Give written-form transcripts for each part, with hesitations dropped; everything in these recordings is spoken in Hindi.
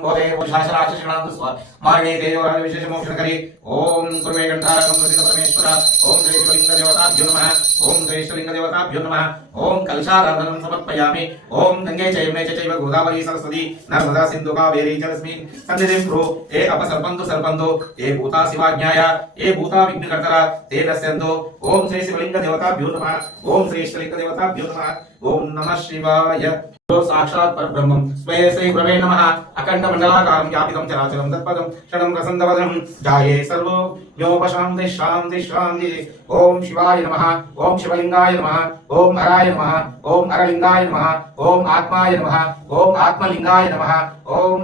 बोधे शासनाच श्रीणाम स्व मारणे तेजोराज विशेष मोक्षकरी ओम कुर्मे कंठारकं प्रसिद्ध परमेश्वर ओम श्री शिवलिंग देवताभ्यो नमः ओम श्री शिवलिंग देवताभ्यो नमः ओम कलशाराधनं समर्पयामि ओम गंगे च यमुने चैव गोदावरी सरस्वती नर्मदा सिंधु कावेरी जलस्मिन् सन्निधिं कुरु ये अपसर्पन्तु ये भूता शिवाज्ञाय ये भूता विघ्नकर्ता ते नश्यन्तु ओम श्री शिवलिंग देवताभ्यो नमः ओम श्री शिवलिंग देवताभ्यो नमः ओम नमः शिवाय साक्षात् परब्रह्मं स्वये श्री गुरवे नमः अखंड मंडलाकारं व्यापितं चराचरं तत्पदं क्षणं प्रसन्नवदनं जाये सर्वो योपशान्ति शान्ति शान्ति ओम शिवाय नमः ओम शिवलिंगाय नमः ओम हराय नमः ओम हरलिंगाय नमः ओम आत्माय नमः ओम आत्मलिंगाय नमः ओम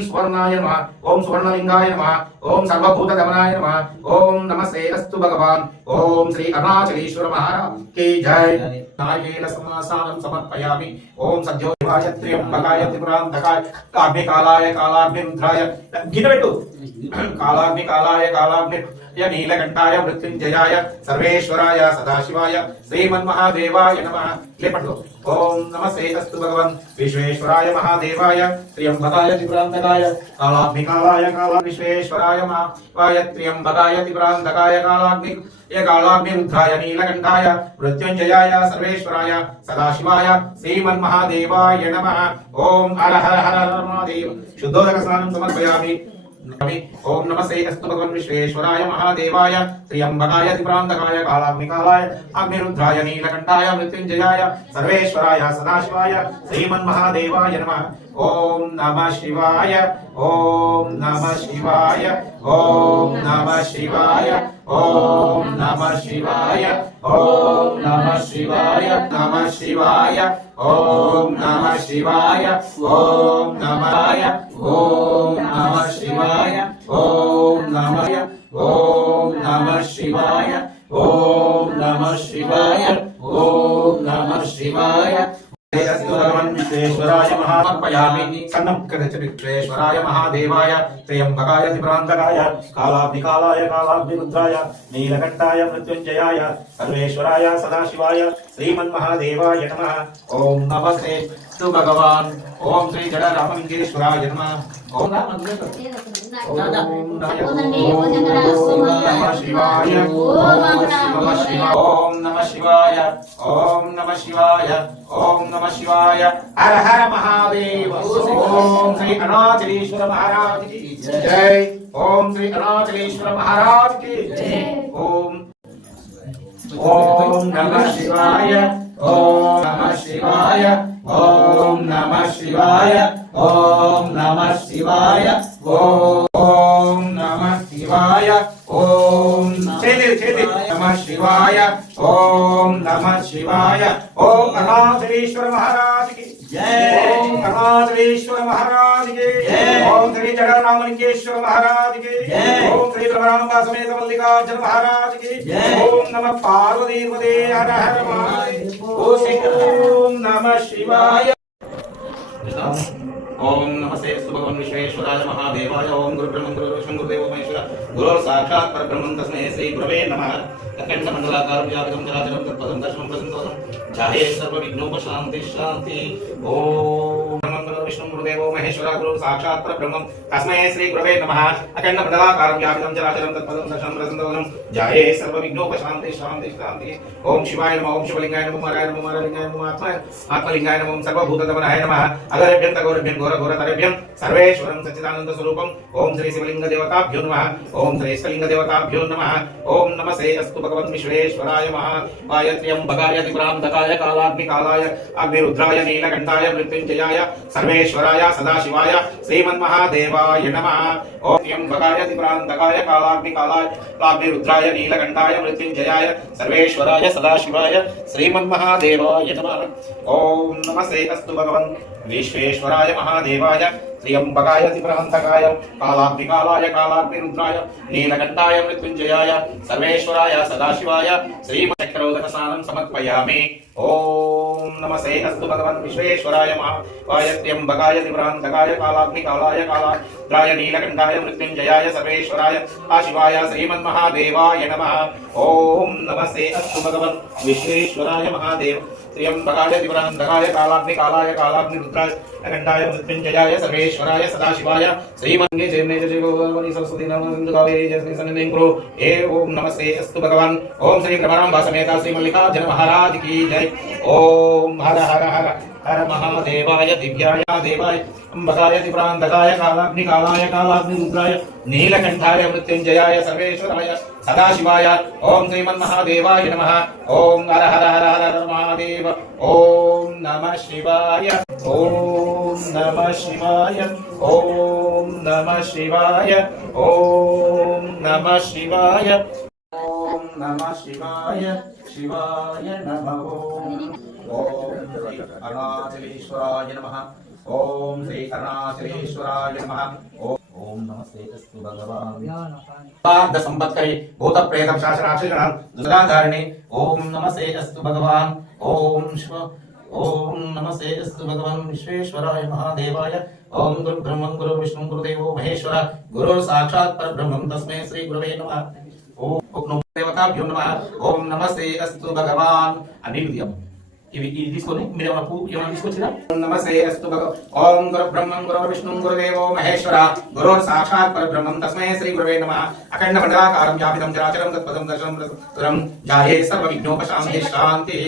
सुवर्णाय नमः ओम सुवर्णलिंगाय नमः ओम सर्वभूत दमनाय नमः ओम नमस्ते अस्तु भगवान ओम श्री अरुणाचलेश्वर महाराज की जय नारिकेल समासानं समर्पयामि ओम सद्यो देवाय त्र्यंबकाय त्रिपुरांतकाय काग्निकालाय कालाग्निरुद्राय गिनबेट्टु कालाग्निकालाय कालाग्नि नीलकंठाय मृत्युंजयाय सर्वेश्वराय सदाशिवाय श्रीमन्महादेवाय नमः लेपट्टु ओम नमस्ते अस्तु भगवान विश्वेश्वराय महादेवाय त्र्यंबकाय त्रिपुरांतकाय कालाग्निकालाय काला विश्वेश्वराय महादेवाय त्र्यंबकाय त्रिपुरांतकाय कालाग्नि कालाग्निरुद्राय नीलकंठाय मृत्युंजयाय सर्वेश्वराय सदाशिवाय श्रीमन्महादेवाय नमः ओम हर हर हर महादेव शुद्धोदक स्नानं समर्पयामि ओम नमस्ते अस्तु भगवान विश्वेश्वराय महादेवाय त्र्यंबकाय त्रिपुरांतकाय कालाग्निकालाय अग्निरुद्राय नीलकंठाय मृत्युंजयाय सर्वेश्वराय सदाशिवाय श्रीमन्महादेवाय नमः ओम नमः शिवाय ओम नमः शिवाय ओम नमः शिवाय ओम नमः शिवाय ओम नमः शिवाय नमः शिवाय ओम नमः शिवाय ओम नमः ओम नमः शिवाय ओम नमः ओम नमः शिवाय ओम नमः शिवाय ओम नमः शिवाय भगवान विश्वेश्वराय महार्पयामि विश्वेश्वराय महादेवाय त्र्यंबकाय त्रिपुरांतकाय कालाग्निकालाय कालाग्निरुद्राय नीलकंठाय मृत्युंजयाय सर्वेश्वराय सदाशिवाय श्रीमन्महादेवाय नमः ओम नमस्ते तु भगवान ओम श्री जड़ रामलिंगेश्वराय नमः ओम नमः शिवाय ओम नमः शिवाय ओम नमः शिवाय ओम नमः शिवाय हर हर महादेव ओम श्री अरुणाचलेश्वर महाराज की जय ओम श्री अरुणाचलेश्वर महाराज की जय ओम नमः शिवाय ओम नमः शिवाय ओम नमः शिवाय ओम नमः शिवाय ओम नमः शिवाय ओम नमः शिवाय ओम नमः शिवाय ओम अरुणाचलेश्वर महाराज की जय ओम अरुणाचलेश्वर महाराज की जय ओम श्री जड़ रामलिंगेश्वर महाराज की जय ओम श्री ब्रह्मांबा समेत मल्लिकार्जुन महाराज की जय ओम नमः पार्वती पते हर हर महादेव ओम नमः शिवाय ओम नमस्ते अस्तु भगवान विश्वेश्वराय महादेवाय ओम गुरु ब्रह्म गुरु विष्णु गुरुदेवो महेश्वर गुरु साक्षात् परब्रह्म तस्मै श्री गुरवे नमः अखंड मंडलाकारं व्यापितं चराचरं तत्पदं दर्शनं प्रसन्नं जाये सर्व विघ्नोपशान्ति शान्ति ओम नमः विष्णु गुरुदेवो महेश्वर गुरु साक्षात् परब्रह्म तस्मै श्री गुरवे नमः अखंड मंडलाकारं व्यापितं चराचरं तत्पदं दर्शनं प्रसन्नं जाये सर्व विघ्नोपशान्ति शान्ति शान्ति ओम शिवाय नमः ओम शिवलिंगाय नमः हराय नमः हरलिंगाय नमः आत्मलिंगाय नमः सर्वभूतदमनाय नमः अगरेभ्यं तगोरेभ्यं घोरघोरतरेभ्यं सर्वेश्वरं सच्चिदानंद स्वरूपं ओम श्री शिवलिंग देवताभ्यो नमः ओम श्री शिवलिंग देवताभ्यो नमः ओम नमस्ते अस्तु भगवान विश्वेश्वराय महादेवाय त्र्यंबकाय त्रिपुरांतकाय कालाग्निकालाय अग्निरुद्राय नीलकंठाय मृत्युंजयाय सर्वेश्वराय सदाशिवाय श्रीमन्महादेवाय नमः ओम त्र्यंबकाय त्रिपुरांतकाय कालाग्निकालाय अग्निरुद्राय नीलकंठाय मृत्युंजयाय सर्वेश्वराय सदाशिवाय श्रीमन्महादेवाय नमः ओम नमस्ते अस्तु भगवान विश्वेश्वराय महादेवाय त्र्यंबकाय त्रिपुरांतकाय कालाग्निकालाय कालाग्निरुद्राय नीलकंठाय मृत्युंजयाय सर्वेश्वराय सदाशिवाय श्रीमच्चक्रोदक स्नानं समर्पयामि ओम नमस्ते अस्तु भगवान विश्वेश्वराय महादेवाय त्र्यंबकाय त्रिपुरांतकाय कालाग्निकालाय कालाग्निरुद्राय नीलकंठाय मृत्युंजयाय सर्वेश्वराय सदाशिवाय श्रीमन्महादेवाय नमः ओम नमस्ते अस्तु भगवान विश्वेश्वराय महादेव त्र्यंबकाय त्रिपुरांतकाय कालाग्निकालाय कालाग्निरुद्राय अखंडाय मृत्युंजयाय सर्वेश्वराय सदाशिवाय श्रीमन्ये जयने जय गोदावरी सरस्वती नमः कावेरी जय सन्निधिं कुरु। ओम नमस्ते अस्तु भगवान। ओम श्री ब्रह्मांबा समेत श्री मल्लिकार्जुन महाराज की जय। ओम हर हर हर हर महादेवाय दिव्याय देवाय अंबकाय त्रिपुरांतकाय कालाग्निकालाय कालाग्निरुद्राय नीलकंठाय मृत्युंजयाय सर्वेश्वराय सदाशिवाय ओम श्रीमन्महादेवाय नमः। ओम हर हर हर हर महादेव। ओम नमः शिवाय। ओम नमः शिवाय। ओम नमः शिवाय। ओम नमः शिवाय। ओम नमः शिवाय। शिवाय नमः। ओम श्री अरुणाचलेश्वराय नमः। ओम श्री अरुणाचलेश्वराय नमः। ओम नमस्ते अस्तु भगवान। पाद संपत्करे भूत प्रेत शासनाक्षिणां दुराधारिणे ओम नमस्ते अस्तु भगवान। ओम शिव। ओम नमस्ते अस्तु भगवान विश्वेश्वराय महादेवाय। ओम गुरु ब्रह्मं गुरु विष्णु गुरुदेवो महेश्वर गुरु साक्षात् परब्रह्मं तस्मै श्री गुरवे नमः। ओम देवताभ्यो नमः। ओम नमस्ते अस्तु भगवान। अनिल ఇవి తీసుకొని మీరు ఏమైనా పువ్వు ఏమైనా తీసుకొచ్చిరా? నమస్తే అస్తు ఓం గురు బ్రహ్మం గురు విష్ణు గురుదేవో మహేశ్వర గురు సాక్షాత్ పరబ్రహ్మం తస్మై శ్రీ గురవే నమః। అఖండ మండలాకారం వ్యాపితం చరాచరం తత్పదం దర్శనం జాయే సర్వ విఘ్నోపశాంతి శాంతి।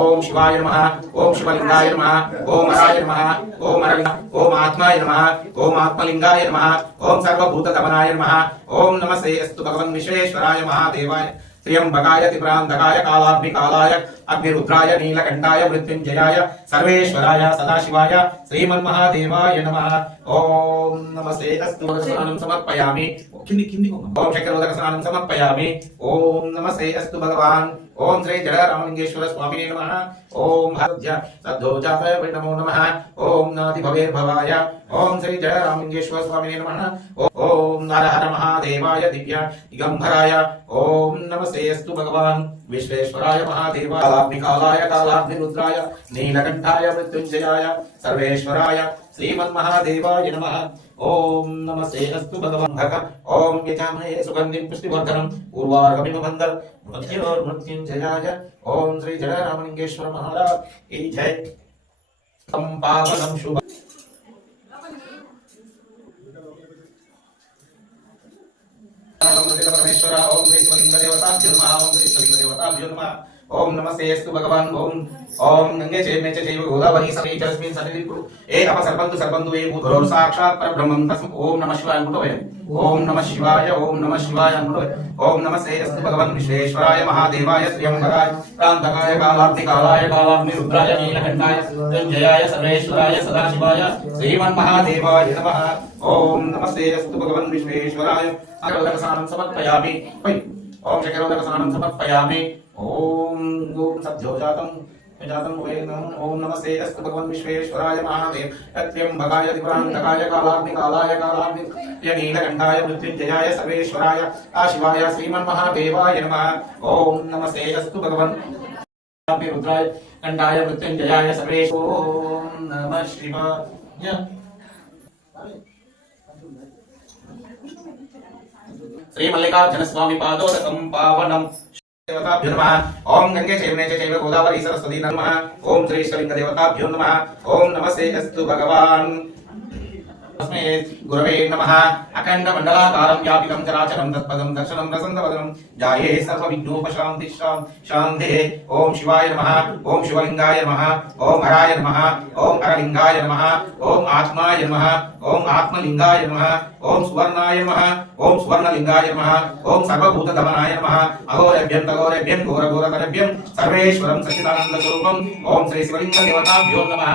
ఓం శివాయ నమః। ఓం శివలింగాయ నమః। ఓం హరాయ నమః। ఓం హరలింగ ఓం ఆత్మాయ నమః। ఓం ఆత్మలింగాయ నమః। ఓం సర్వభూతతమనాయ నమః। ఓం నమస్తే అస్తు భగవన్ విశ్వేశ్వరాయ మహాదేవాయ त्र्यंबकाय त्रिपुरांतकाय कालाग्निकालाय अग्निरुद्राय नीलकंठाय मृत्युंजयाय सर्वेश्वराय सदाशिवाय श्रीमन्महादेवाय नमः। ओम नमस्ते अस्तु स्नानं समर्पयामि। ओम शक्रोदक स्नानं समर्पयामि। ओम नमस्ते अस्तु भगवान। ओम श्री जड़ रामलिंगेश्वर स्वामिने नमः। ओम हरद्य सद्धोजाताय नमो नमः। ओम नाति भवेर् भवाय। ओम श्री जड़ रामलिंगेश्वर स्वामिने नमः। ओम नर हर महादेवाय दिव्य दिगंबराय। ओम नमस्ते अस्तु भगवान विश्वेश्वराय महादेवाय कालाग्निकालाय कालाग्निरुद्राय नीलकंठाय मृत्युंजयाय सर्वेश्वराय श्रीमन्महादेवाय नमः। ओम नमस्ते अस्तु भगवान। ओम यजामहे सुगंधिं पुष्टिवर्धनम् उर्वारुकमिव बन्धर मृत्युर्मृत्युंजयाय। ओम श्री जड़ रामलिंगेश्वर महाराज की जय। पावनं शुभ परमेश्वर। ओम श्री शिवलिंग देवताभ्यो नमः। ओम श्री शिवलिंग देवताभ्यो नमः। ओम नमस्ते अस्तु भगवान। ओम गंगे चैव चैव गोदावरी समेत अस्मिन् सन्निधिं कुरु। एकः सर्पन्तु वे भूतरो साक्षात् परब्रह्मं तस्मै ओम नमः शिवाय मुटोय। ओम नमः शिवाय। ओम नमः शिवाय मुटोय। ओम नमस्ते अस्तु भगवान विश्वेश्वराय महादेवाय त्र्यंबकाय प्रान्तकाय कालाग्निकालाय कालाग्निरुद्राय नीलकंठाय मृत्युंजयाय सर्वेश्वराय सदाशिवाय श्रीमन्महादेवाय नमः। ओम नमस्ते अस्तु भगवान विश्वेश्वराय स्नानं समर्पयामि। ओम शक्रोदक स्नानं समर्पयामि। ओम सद्योजातं ओम नमस्ते अस्तु भगवान विश्वेश्वराय महादेव त्र्यंबकाय त्रिपुरांतकाय कालाग्निकालाय नीलकंठाय मृत्युंजयाय सर्वेश्वराय शिवाय श्रीमन्महादेवाय नमः। ओम नमस्ते अस्तु भगवान रुद्राय कंठाय मृत्युंजयाय सर्वेश्वराय। ओम नमः शिवाय। श्री मल्लिकार्जुन स्वामी पादोदकं पावनं देवताभ्यो नमः। ओम गंगे चैव गोदावरी सरस्वती नमः। ओम श्री शिवलिंग देवताभ्यो नमः। ओम नमस्ते अस्तु भगवान तस्मै गुरवे नमः। अखंड मंडलाकारं व्यापितं चराचरं तत्पदं दर्शनं रसन्तवदनं जाये सर्वविघ्नोपशान्ति शान्तिः। ओम शिवाय नमः। ओम शिवलिंगाय नमः। ओम हराय नमः। ओम हरलिंगाय नमः। ओम आत्माय नमः। ओम आत्मलिंगाय नमः। ओम सुवर्णाय नमः। ओम सुवर्णलिंगाय नमः। ओम सर्वभूतदमनाय नमः। अघोरेभ्यं तघोरेभ्यं घोरघोरतरेभ्यं सर्वेश्वरं सच्चिदानन्दस्वरूपं ओम श्री शिवलिंग देवताभ्यो नमः।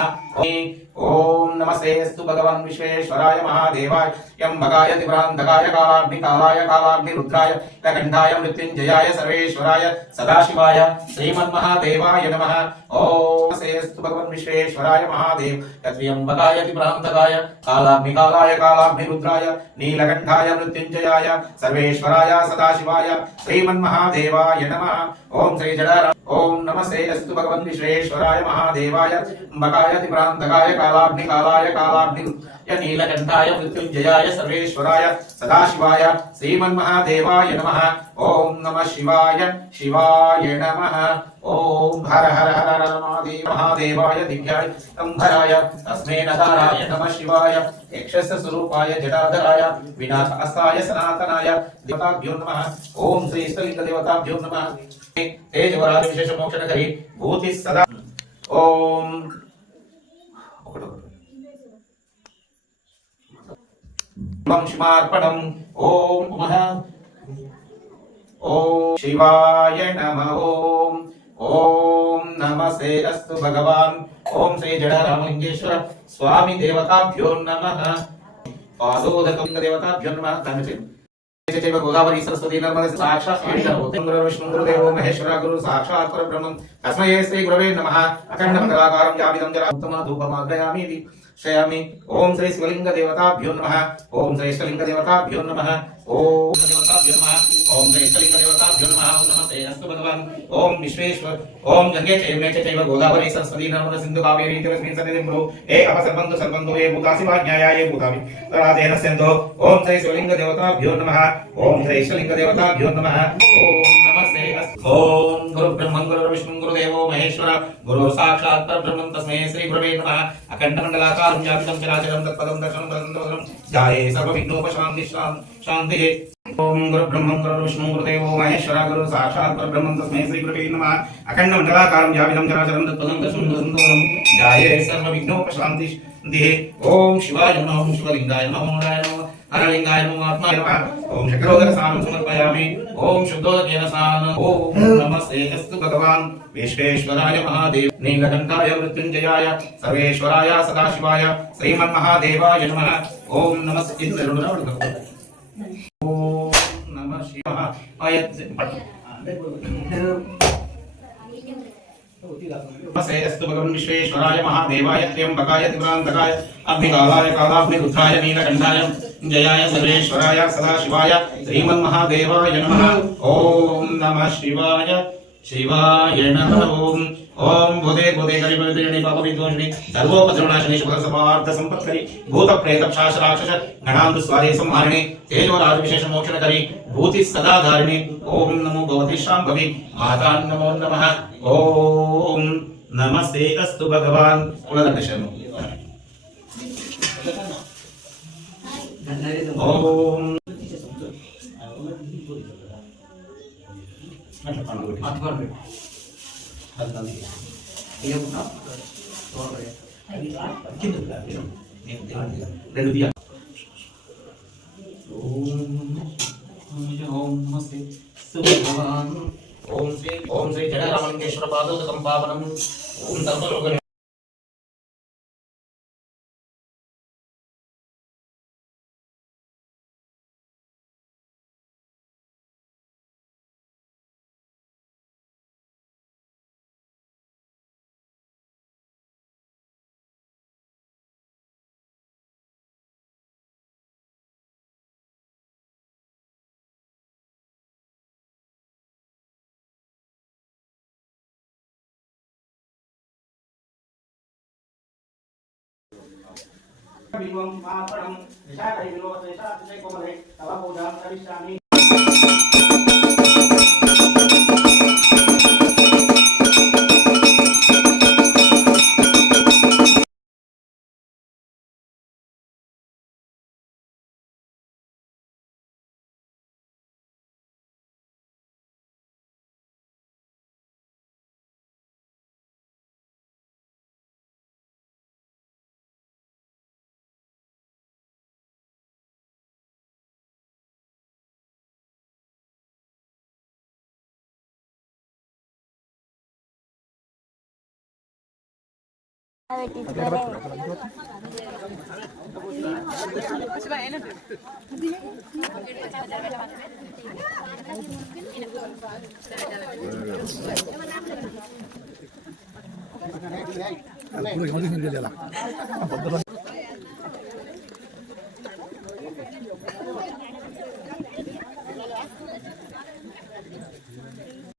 ओम नमस्ते अस्तु भगवान विश्वेश्वराय महादेवाय त्र्यंबकाय त्रिपुरांतकाय कालाग्निकालाय कालाग्निरुद्राय नीलकंठाय मृत्युंजयाय सर्वेश्वराय सदाशिवाय श्रीमन्महादेवाय नमः। ओम नमस्ते अस्तु भगवान विश्वेश्वराय महादेव त्र्यंबकाय त्रिपुरांतकाय कालाग्निकालाय कालाग्निरुद्राय नीलकंठाय मृत्युंजयाय सर्वेश्वराय सदाशिवाय श्रीमन्महादेवाय नमः। ओम श्री जड़। ओम नमस्ते अस्तु भगवान विश्वेश्वराय महादेवाय त्र्यंबकाय त्रिपुरांतकाय कालाग्निकालाय कालाग्नि नीलकंठाय मृत्युंजयाय सर्वेश्वराय सदाशिवाय श्रीमन्महादेवाय नमः। ओम नमः शिवाय शिवाय नमः। ओम हर हर हर हर महादेवाय दिव्याय अंधराय तस्मै नकाराय नमः शिवाय यक्षस्य स्वरूपाय जटाधराय विनाशास्ताय सनातनाय देवताभ्यो नमः। ओम श्री इष्टलिंग देवताभ्यो नमः। तेजवराज विशेष मोक्षणकरी भूति सदा। ओम शिवार्पणम्। ओम नमः। ओम शिवाय नमः। ओम नमस्ते अस्तु भगवान। ओम श्री जड़रामलिंगेश्वर स्वामी देवताभ्यो नमः। पादोदकलिंग देवताभ्यो नमः। चैव गोदावरी सरस्वती नर्मदे साक्षात् गुरु विष्णु गुरुदेवो महेश्वर गुरु साक्षात् परब्रह्मं तस्मै श्री गुरवे नमः। अखंडमंडलाकारं व्यापितं जलात्मा धूपमाग्रयामि शयामि। ओम श्री शिवलिंग देवताभ्यो नमः। ओम श्री इष्टलिंग देवताभ्यो नमः। ओम देवताभ्यो नमः। ओम श्री इष्टलिंग देवताभ्यो नमः। ओम नमस्ते अस्तु भगवान। ओम विश्वेश्वर। ओम गंगे चैव गोदावरी सरस्वती नर्मदा सिंधु कावेरी तीर्थस्मिन् सन्निधिं कुरु। ए अपसर्पन्तु सर्पन्तु ये भूतासि वाज्ञाया ये भूतानि तदातेन स्यन्तो। ओम श्री शिवलिंग देवताभ्यो नमः। ओम श्री इष्टलिंग देवताभ्यो नमः। ओम नमस्ते अस्तु। ओम गुरु ब्रह्मं गुरु विष्णु गुरुदेवो महेश्वर गुरु साक्षात् परब्रह्मं तस्मै श्री गुरवे नमः। अखंडमंडलाकारं व्यापितं चराचरं तत्पदं दर्शनं दर्शनं ध्याये सर्वविघ्नोपशान्तिः शान्तिः। ओम गुरु ब्रह्मं गुरु विष्णु गुरुदेवो महेश्वर गुरु साक्षात् परब्रह्मं तस्मै श्री गुरवे नमः। अखंडमंडलाकारं व्यापितं चराचरं तत्पदं दर्शनं दर्शनं ध्याये सर्वविघ्नोपशान्तिः। ओम शिवाय नमः। ओम शिवलिंगाय नमः। ओम हरलिंगाय नमः। आत्माय नमः। ओम शक्रोदकसानं समर्पयामि। ओम शुद्धोदकेन स्नानं। ओम नमस्ते अस्तु भगवान विश्वेश्वराय महादेव नीलकंठाय मृत्युंजयाय सर्वेश्वराय सदाशिवाय श्रीमन्महादेवाय नमः। ओम नमस्ते। ओम नमः शिवाय। नमस्ते अस्तु भगवान विश्वेश्वराय महादेवाय त्र्यंबकाय त्रिपुरांतकाय अग्निकालाय कालाग्निरुद्राय नीलकंठाय जयाय सर्वेश्वराय सदाशिवाय श्रीमन्महादेवाय नमः। ओम नमः शिवाय शिवाय नमः। ओम भूते भूते कलिपवित्रिणी पापविद्वंशिनी सर्वोपद्रवनाशिनी शुभसमार्थ संपत्करी भूत प्रेत पिशाच राक्षस गणांत स्वारे संहारिणी तेजोराज विशेष मोक्षणकरी भूति सदाधारिणी। ओम नमो भगवती शांभवी माता नमो नमः। ओम नमस्ते अस्तु भगवान। कुलदर्शनम्। ओम ओम श्री जड़रामलिंगेश्वर पादोदकं पावनम्। ओम सर्वलोक विवं मापणं विशाखै विलोचयशातिशै कोमले तव पूजां करिष्यामि।